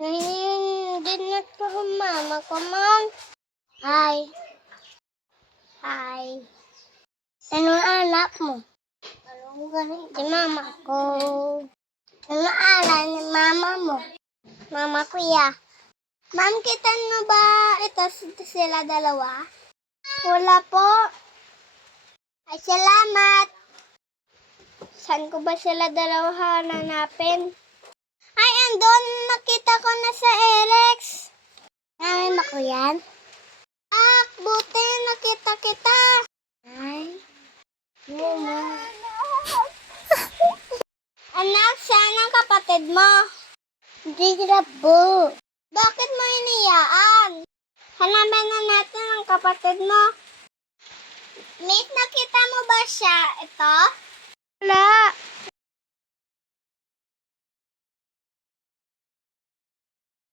Dinat ko ang mama ko, Mom. Hi. Hi. Anong anak mo? Anong ganit si mama ko? Anong alam ni mama mo? Mama ko, ya. Ma'am, kita mo ba ito sila dalawa? Wala po. Ay, salamat. Saan ko ba sila dalawa hanapin? Ay, andun. Nakita ko na sa Erex. Ay, ako yan? Ah, buti. Nakita kita. Ay. Mama. Anak, saan ang kapatid mo? Hindi sila po. Bakit mo iniyaan? Hanapin na natin ang kapatid mo. Miss, nakita mo ba siya? Ito? Wala.